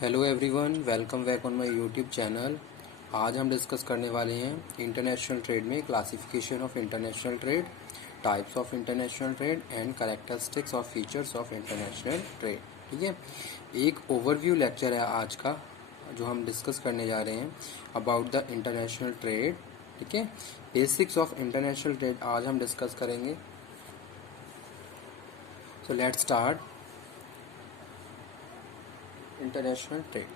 Hello everyone, welcome back on my YouTube channel. आज हम discuss करने वाले हैं इंटरनेशनल ट्रेड में classification of international trade, types of international trade and characteristics of features of international trade. ठीक है, एक ओवरव्यू लेक्चर है आज का जो हम डिस्कस करने जा रहे हैं अबाउट द इंटरनेशनल ट्रेड। ठीक है, बेसिक्स ऑफ इंटरनेशनल ट्रेड आज हम डिस्कस करेंगे। So let's start international trade.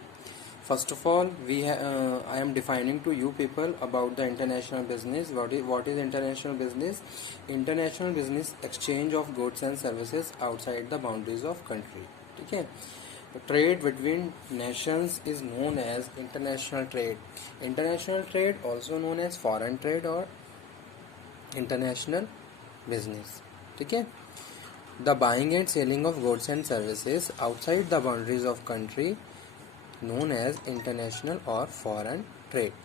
First of all, I am defining to you people about the international business. What is international business? International business exchange of goods and services outside the boundaries of country. ठीक है, trade between nations is known as international trade. International trade also known as foreign trade or international business. ठीक है, the buying and selling of goods and services outside the boundaries of country known as international or foreign trade.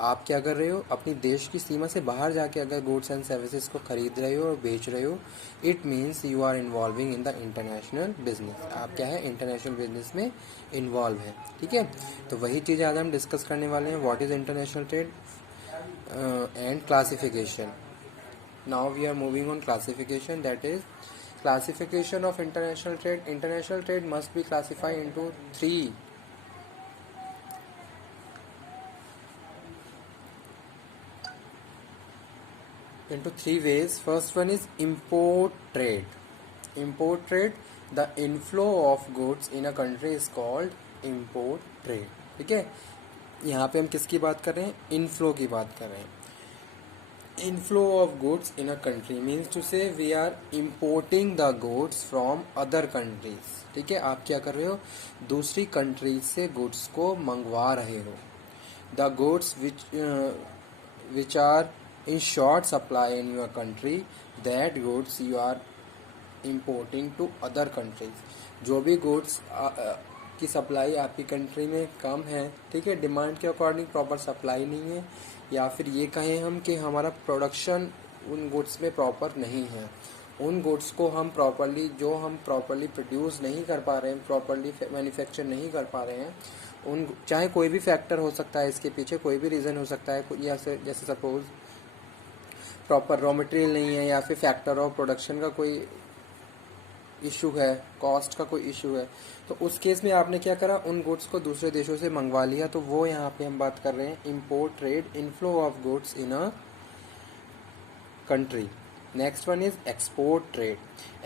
आप क्या कर रहे हो, अपनी देश की सीमा से बाहर जाके अगर गुड्स एंड सर्विसेज को खरीद रहे हो और बेच रहे हो, it means you are involving in the international business. आप क्या है, इंटरनेशनल बिजनेस में इन्वॉल्व है। ठीक है, तो वही चीज़ आज हम डिस्कस करने वाले हैं, what is international trade and classification. Now we are moving on classification, that is classification of international trade. International trade must be classified into three ways. First one is import trade. Import trade, the inflow of goods in a country is called import trade. ठीक है, यहाँ पे हम किसकी बात कर रहे हैं, इनफ्लो की बात कर रहे हैं। Inflow of goods in a country means to say we are importing the goods from other countries. ठीक है, आप क्या कर रहे हो, दूसरी कंट्रीज से गुड्स को मंगवा रहे हो। The goods which are in short supply in your country, that goods you are importing to other countries. जो भी गुड्स की सप्लाई आपकी कंट्री में कम है, ठीक है, डिमांड के अकॉर्डिंग प्रॉपर सप्लाई नहीं है, या फिर ये कहें हम कि हमारा प्रोडक्शन उन गुड्स में प्रॉपर नहीं है, उन गुड्स को हम प्रॉपर्ली प्रोड्यूस नहीं कर पा रहे हैं, प्रॉपर्ली मैन्युफैक्चर नहीं कर पा रहे हैं, उन चाहे कोई भी फैक्टर हो सकता है, इसके पीछे कोई भी रीज़न हो सकता है, या जैसे सपोज प्रॉपर रॉ मटेरियल नहीं है, या फिर फैक्टर ऑफ प्रोडक्शन का कोई इशू है, कॉस्ट का कोई इशू है, तो उस केस में आपने क्या करा, उन गुड्स को दूसरे देशों से मंगवा लिया। तो वो यहाँ पे हम बात कर रहे हैं import trade, inflow of goods in a country. Next one is export trade.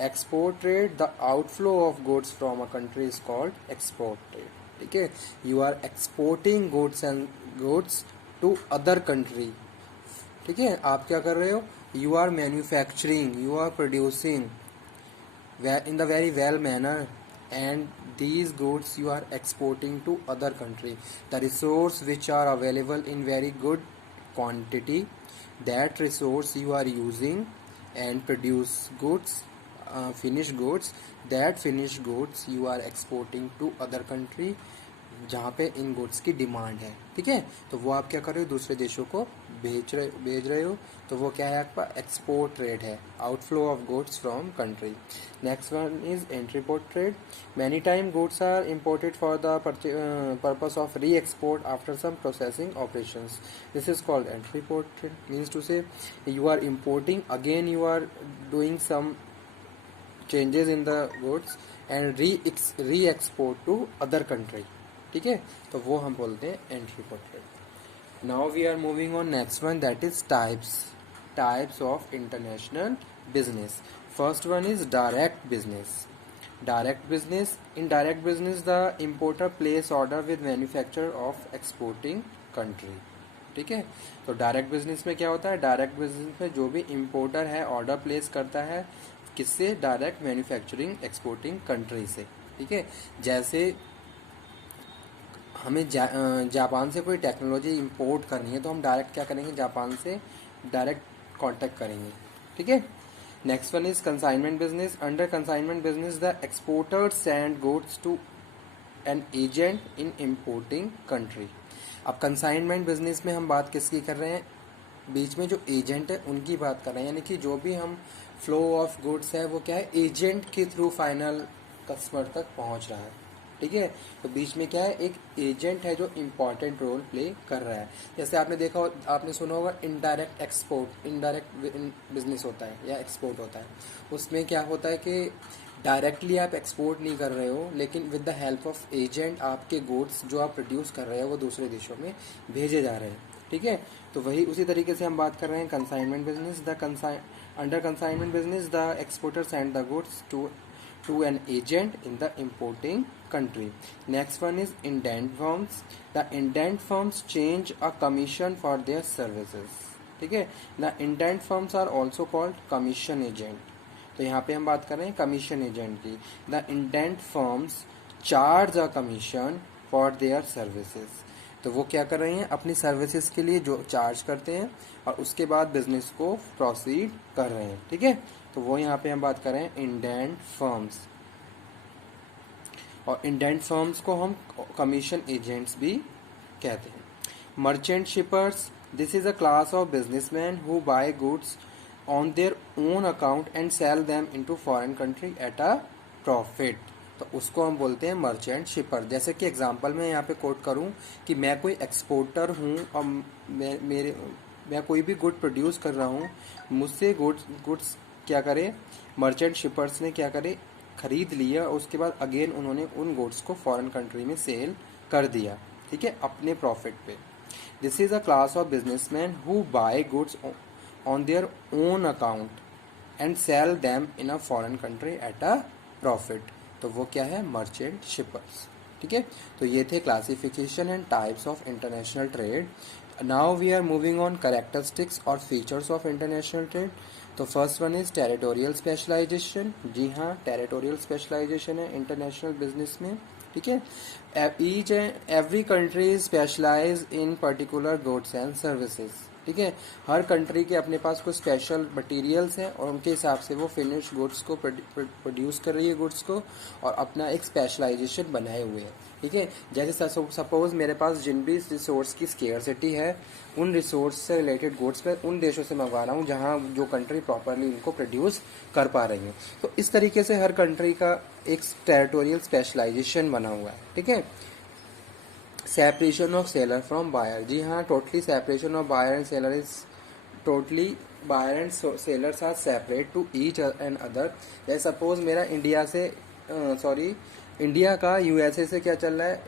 Export trade, the outflow of goods from a country is called export trade. ठीक है, you are exporting goods to other country. ठीक है, आप क्या कर रहे हो, you are manufacturing, you are producing in the very well manner, and these goods you are exporting to other country. The resource which are available in very good quantity, that resource you are using and produce goods, finished goods, that finished goods you are exporting to other country जहाँ पे इन goods की demand है। ठीक है, तो वो आप क्या कर रहे हो, दूसरे देशों को भेज रहे हो, तो वो क्या है, आपका एक्सपोर्ट ट्रेड है, outflow of goods from country. Next one is entrepot trade. Many time goods are imported for the purpose of re export after some processing operations, this is called entrepot trade. Means to say you are importing, again you are doing some changes in the goods and re export to other country. ठीक है, तो वो हम बोलते हैं entrepot trade. Now we are moving on next one, that is types of international business. First one is direct business. Direct business, in direct business the importer place order with manufacture of exporting country. ठीक है, तो direct business में क्या होता है, direct business में जो भी इम्पोर्टर है ऑर्डर प्लेस करता है किससे, डायरेक्ट मैन्युफैक्चरिंग एक्सपोर्टिंग कंट्री से। ठीक है, जैसे हमें जापान से कोई टेक्नोलॉजी इंपोर्ट करनी है, तो हम डायरेक्ट क्या करेंगे, जापान से डायरेक्ट कांटेक्ट करेंगे। ठीक है, next one is consignment business. Under consignment business the exporter send goods to an agent in importing country. अब कंसाइनमेंट बिजनेस में हम बात किसकी कर रहे हैं, बीच में जो एजेंट है उनकी बात कर रहे हैं, यानी कि जो भी हम फ्लो ऑफ गुड्स है वो क्या है, एजेंट के थ्रू फाइनल कस्टमर तक पहुंच रहा है। ठीक है। तो बीच में क्या है, एक एजेंट है जो इम्पोर्टेंट रोल प्ले कर रहा है। जैसे आपने देखा आपने सुना होगा इनडायरेक्ट एक्सपोर्ट, इनडायरेक्ट बिजनेस होता है या एक्सपोर्ट होता है। उसमें क्या होता है कि डायरेक्टली आप एक्सपोर्ट नहीं कर रहे हो, लेकिन with the help of agent आपके गुड्स जो आप प्रोड्यूस कर रहे हो वो दूसरे देशों में भेजे जा रहे हैं। ठीक है। तो वही उसी तरीके से हम बात कर रहे हैं consignment business. Under consignment business the exporter send the goods to an agent in the importing country. Next one is indent firms. The indent firms change a commission for their services. ठीक है। The indent firms are also called commission agent. तो यहाँ पे हम बात कर रहे हैं कमीशन एजेंट की। The indent firms charge a commission for their services. तो वो क्या कर रहे हैं, अपनी सर्विसेज के लिए जो चार्ज करते हैं और उसके बाद बिजनेस को प्रोसीड कर रहे हैं। ठीक है। तो वो यहाँ पे हम बात कर रहे हैं इंडेंट फर्म्स, और इंडेंट फर्म्स को हम कमीशन एजेंट्स भी कहते हैं। Merchant shippers, this is a class of businessman who buy goods on their own account and sell them into foreign country at a profit. तो उसको हम बोलते हैं मर्चेंट शिपर। जैसे कि एग्जांपल में यहाँ पे कोट करूँ कि मैं कोई एक्सपोर्टर हूँ और मैं कोई भी गुड प्रोड्यूस कर रहा हूँ, मुझसे गुड्स क्या करे, मर्चेंट शिपर्स ने क्या करे, खरीद लिया और उसके बाद अगेन उन्होंने उन गुड्स को फॉरेन कंट्री में सेल कर दिया। ठीक है, अपने प्रॉफिट पे। This is a class of businessman who buy goods on their own account and sell them in a foreign country at a profit. तो वो क्या है, मर्चेंट शिपर्स। ठीक है। तो ये थे classification and types of international trade. Now we are moving on characteristics और फीचर्स ऑफ इंटरनेशनल ट्रेड। तो first one is territorial specialisation. जी हाँ, टेरिटोरियल स्पेशलाइजेशन है इंटरनेशनल बिजनेस में। ठीक है। Each and every country specialise in particular goods and services. ठीक है। हर कंट्री के अपने पास कुछ स्पेशल मटेरियल्स हैं और उनके हिसाब से वो फिनिश गुड्स को प्रोड्यूस कर रही है गुड्स को, और अपना एक स्पेशलाइजेशन बनाए हुए हैं। ठीक है। जैसे सपोज मेरे पास जिन भी रिसोर्स की स्केयरसिटी है, उन रिसोर्स से रिलेटेड गुड्स मैं उन देशों से मंगवा रहा हूँ जहाँ जो कंट्री प्रॉपरली उनको प्रोड्यूस कर पा रही है। तो इस तरीके से हर कंट्री का एक टेरिटोरियल स्पेशलाइजेशन बना हुआ है। ठीक है। Separation of seller from buyer. जी हाँ, totally separation of buyer and seller is totally buyer and sellers are separate to each and other. जैसे सपोज मेरा इंडिया का यूएसए से क्या चल रहा है,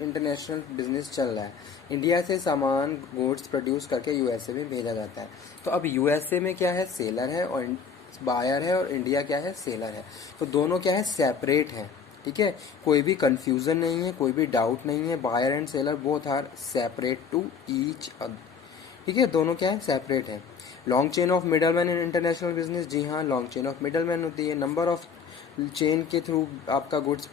इंटरनेशनल बिजनेस चल रहा है। इंडिया से सामान गुड्स प्रोड्यूस करके यूएसए में भेजा जाता है। तो अब यूएसए में क्या है, सेलर है और बायर है, और इंडिया क्या है, सेलर है। तो दोनों क्या है, सेपरेट है। ठीक है। कोई भी कंफ्यूजन नहीं है, कोई भी डाउट नहीं है। Buyer and seller both are separate to each other. ठीक है, दोनों क्या है, सेपरेट है। Long chain of middleman in international business. जी हाँ, लॉन्ग चेन ऑफ मिडलमैन होती है। नंबर ऑफ चेन के थ्रू आपका गुड्स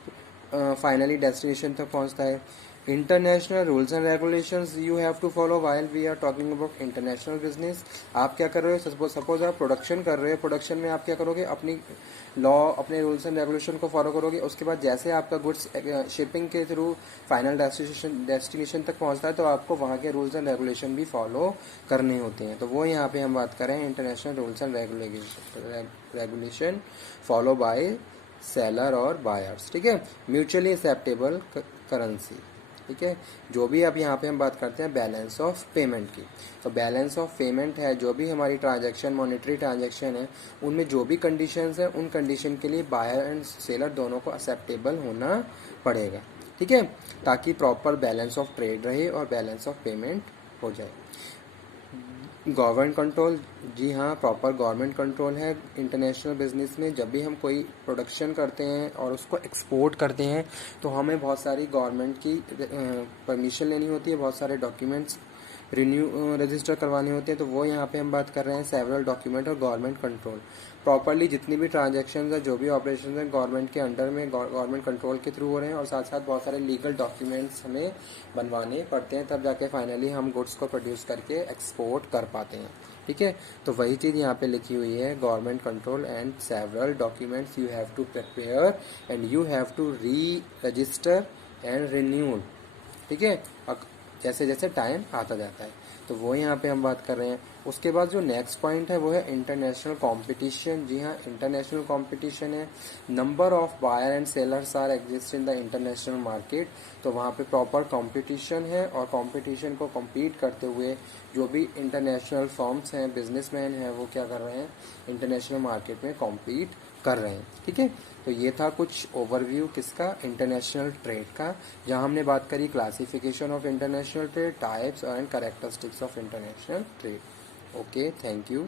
फाइनली डेस्टिनेशन तक पहुंचता है। International rules and regulations you have to follow while we are talking about international business. आप क्या कर रहे हो, सपोज आप प्रोडक्शन कर रहे हो, प्रोडक्शन में आप क्या करोगे, अपनी लॉ, अपने रूल्स एंड रेगुलेशन को फॉलो करोगे। उसके बाद जैसे आपका गुड्स शिपिंग के थ्रू फाइनल डेस्टिनेशन तक पहुंचता है, तो आपको वहाँ के रूल्स एंड रेगुलेशन भी फॉलो करने होते हैं। तो वो यहाँ पे हम बात करें international rules and regulation follow by seller और बायर्स। ठीक है। Mutually acceptable currency. ठीक है। जो भी अब यहाँ पे हम बात करते हैं बैलेंस ऑफ पेमेंट की। तो बैलेंस ऑफ पेमेंट है, जो भी हमारी ट्रांजैक्शन, मॉनेटरी ट्रांजैक्शन है, उनमें जो भी कंडीशंस है, उन कंडीशन के लिए बायर एंड सेलर दोनों को एक्सेप्टेबल होना पड़ेगा। ठीक है, ताकि प्रॉपर बैलेंस ऑफ ट्रेड रहे और बैलेंस ऑफ पेमेंट हो जाए। Government control. जी हाँ, प्रॉपर गवर्नमेंट कंट्रोल है इंटरनेशनल बिजनेस में। जब भी हम कोई प्रोडक्शन करते हैं और उसको एक्सपोर्ट करते हैं, तो हमें बहुत सारी गवर्नमेंट की परमिशन लेनी होती है, बहुत सारे डॉक्यूमेंट्स रजिस्टर करवाने होते हैं। तो वो यहाँ पे हम बात कर रहे हैं सेवरल डॉक्यूमेंट और गवर्नमेंट कंट्रोल। प्रॉपरली जितनी भी ट्रांजैक्शंस है, जो भी ऑपरेशन है, गवर्नमेंट के अंडर में, गवर्नमेंट कंट्रोल के थ्रू हो रहे हैं, और साथ साथ बहुत सारे लीगल डॉक्यूमेंट्स हमें बनवाने पड़ते हैं, तब जाके फाइनली हम गुड्स को प्रोड्यूस करके एक्सपोर्ट कर पाते हैं। ठीक है। तो वही चीज़ यहाँ पे लिखी हुई है, government control and several documents you have to prepare and you have to re register and renewal. ठीक है, जैसे जैसे टाइम आता जाता है। तो वो यहाँ पे हम बात कर रहे हैं उसके बाद जो नेक्स्ट पॉइंट है वो है इंटरनेशनल कंपटीशन। जी हाँ, इंटरनेशनल कंपटीशन है। Number of buyer and sellers are exist in the international market. तो वहाँ पे प्रॉपर कंपटीशन है और कंपटीशन को compete करते हुए जो भी इंटरनेशनल फर्म्स हैं, बिजनेसमैन हैं, वो क्या कर रहे हैं, इंटरनेशनल मार्केट में compete कर रहे हैं। ठीक है, तो ये था कुछ ओवरव्यू किसका, इंटरनेशनल ट्रेड का, जहां हमने बात करी classification of international trade, types and characteristics of international trade. Okay, thank you.